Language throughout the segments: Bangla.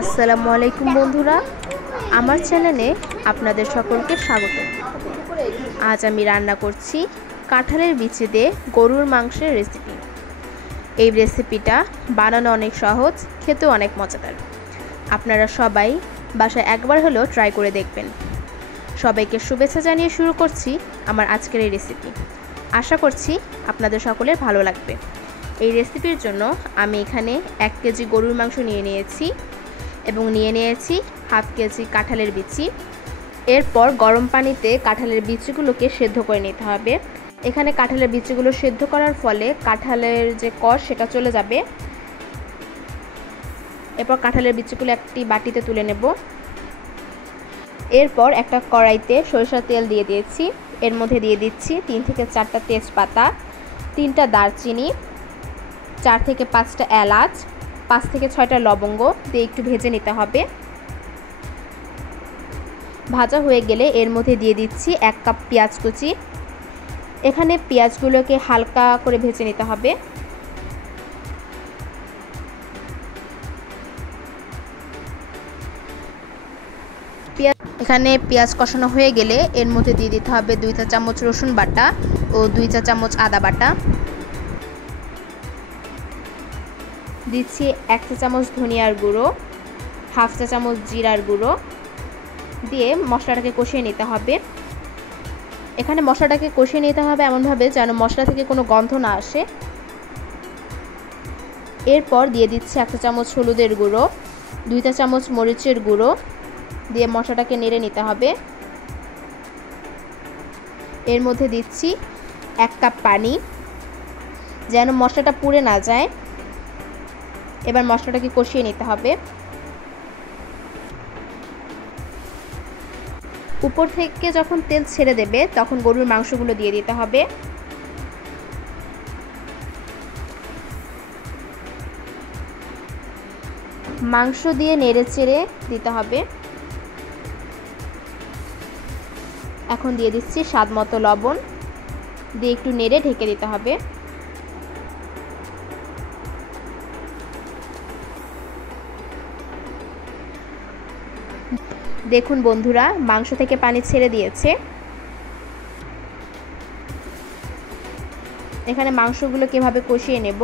আসসালামু আলাইকুম বন্ধুরা, আমার চ্যানেলে আপনাদের সকলকে স্বাগত। আজ আমি রান্না করছি কাঁঠালের বিচি দিয়ে গরুর মাংসের রেসিপি। এই রেসিপিটা বানানো অনেক সহজ, খেতেও অনেক মজাদার। আপনারা সবাই বাসায় একবার হলেও ট্রাই করে দেখবেন। সবাইকে শুভেচ্ছা জানিয়ে শুরু করছি আমার আজকের এই রেসিপি। আশা করছি আপনাদের সকলের ভালো লাগবে। এই রেসিপির জন্য আমি এখানে 1 কেজি গরুর মাংস নিয়ে নিয়েছি এবং নিয়ে নিয়েছি হাফ কেজি কাঁঠালের বিচি। এরপর গরম পানিতে কাঁঠালের বিচিগুলোকে সেদ্ধ করে নিতে হবে। এখানে কাঁঠালের বিচিগুলো সেদ্ধ করার ফলে কাঁঠালের যে কষ সেটা চলে যাবে। এরপর কাঁঠালের বিচিগুলো একটি বাটিতে তুলে নেব। এরপর একটা কড়াইতে সরিষার তেল দিয়ে দিয়েছি। এর মধ্যে দিয়ে দিচ্ছি 3 থেকে 4টা তেজপাতা, 3টা দারচিনি, 4 থেকে 5টা এলাচ, 5 থেকে 6টা লবঙ্গ দিয়ে একটু ভেজে নিতে হবে। ভাজা হয়ে গেলে এর মধ্যে দিয়ে দিচ্ছি 1 কাপ পেঁয়াজ কুচি। এখানে পেঁয়াজগুলোকে হালকা করে ভেজে নিতে হবে। এখানে পেঁয়াজ কষানো হয়ে গেলে এর মধ্যে দিয়ে দিতে হবে 2 চা চামচ রসুন বাটা ও 2 চা চামচ আদা বাটা। দিচ্ছি 1 চা চামচ ধনিয়ার গুঁড়ো, হাফ চা চামচ জিরার গুঁড়ো দিয়ে মশলাটাকে কষিয়ে নিতে হবে। এখানে মশলাটাকে কষিয়ে নিতে হবে এমনভাবে যেন মশলা থেকে কোনো গন্ধ না আসে। এরপর দিয়ে দিচ্ছি 1 চা চামচ হলুদের গুঁড়ো, 2 চা চামচ মরিচের গুঁড়ো দিয়ে মশলাটাকে নেড়ে নিতে হবে। এর মধ্যে দিচ্ছি 1 কাপ পানি যেন মশলাটা পুড়ে না যায়। এবার মশলাটাকে কষিয়ে নিতে হবে। উপর থেকে যখন তেল ছেড়ে দেবে তখন গরুর মাংসগুলো দিয়ে দিতে হবে। মাংস দিয়ে নেড়ে চেড়ে দিতে হবে। এখন দিয়ে দিচ্ছি স্বাদ মতো লবণ দিয়ে একটু নেড়ে ঢেকে দিতে হবে। দেখুন বন্ধুরা, মাংস থেকে পানি ছেড়ে দিয়েছে। এখানে মাংসগুলো কিভাবে কষিয়ে নেব।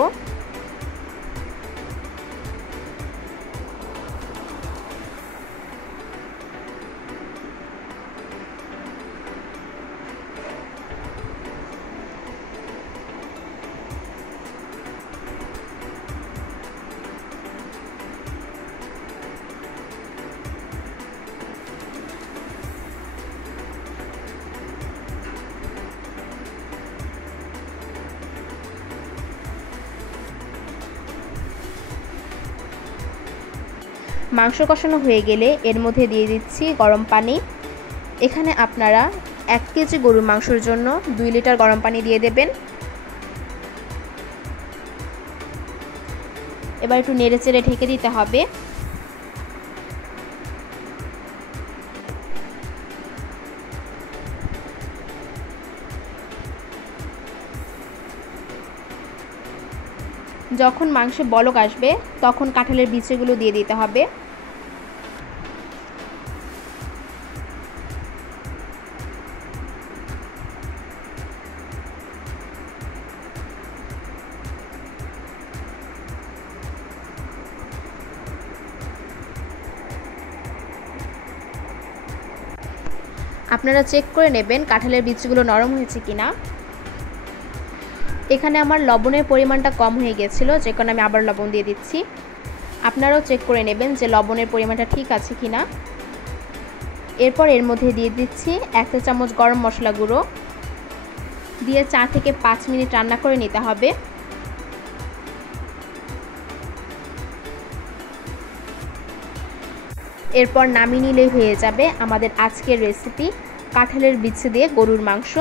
মাংস কষানো হয়ে গেলে এর মধ্যে দিয়ে দিচ্ছি গরম পানি। এখানে আপনারা 1 কেজি গরুর মাংসের জন্য 2 লিটার গরম পানি দিয়ে দেবেন। এবার একটু নেড়ে চেড়ে ঢেকে দিতে হবে। যখন মাংসে বলক আসবে তখন কাঁঠালের বিচিগুলো দিয়ে দিতে হবে। আপনারা চেক করে নেবেন কাঁঠালের বিচিগুলো নরম হয়েছে কিনা। এখানে আমার লবণের পরিমাণটা কম হয়ে গেছিলো, যে কারণে আমি আবার লবণ দিয়ে দিচ্ছি। আপনারাও চেক করে নেবেন যে লবণের পরিমাণটা ঠিক আছে কিনা। এরপর এর মধ্যে দিয়ে দিচ্ছি 1 চা চামচ গরম মশলা গুঁড়ো দিয়ে 4 থেকে 5 মিনিট রান্না করে নিতে হবে। এরপর নামিয়ে নিলেই হয়ে যাবে আমাদের আজকের রেসিপি কাঁঠালের বিচি দিয়ে গরুর মাংস।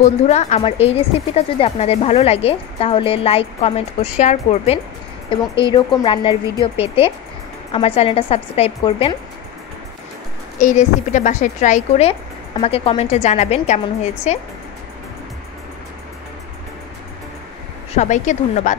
বন্ধুরা, আমার এই রেসিপিটা যদি আপনাদের ভালো লাগে তাহলে লাইক, কমেন্ট ও শেয়ার করবেন এবং এই রকম রান্নার ভিডিও পেতে আমার চ্যানেলটা সাবস্ক্রাইব করবেন। এই রেসিপিটা বাসায় ট্রাই করে আমাকে কমেন্টে জানাবেন কেমন হয়েছে। সবাইকে ধন্যবাদ।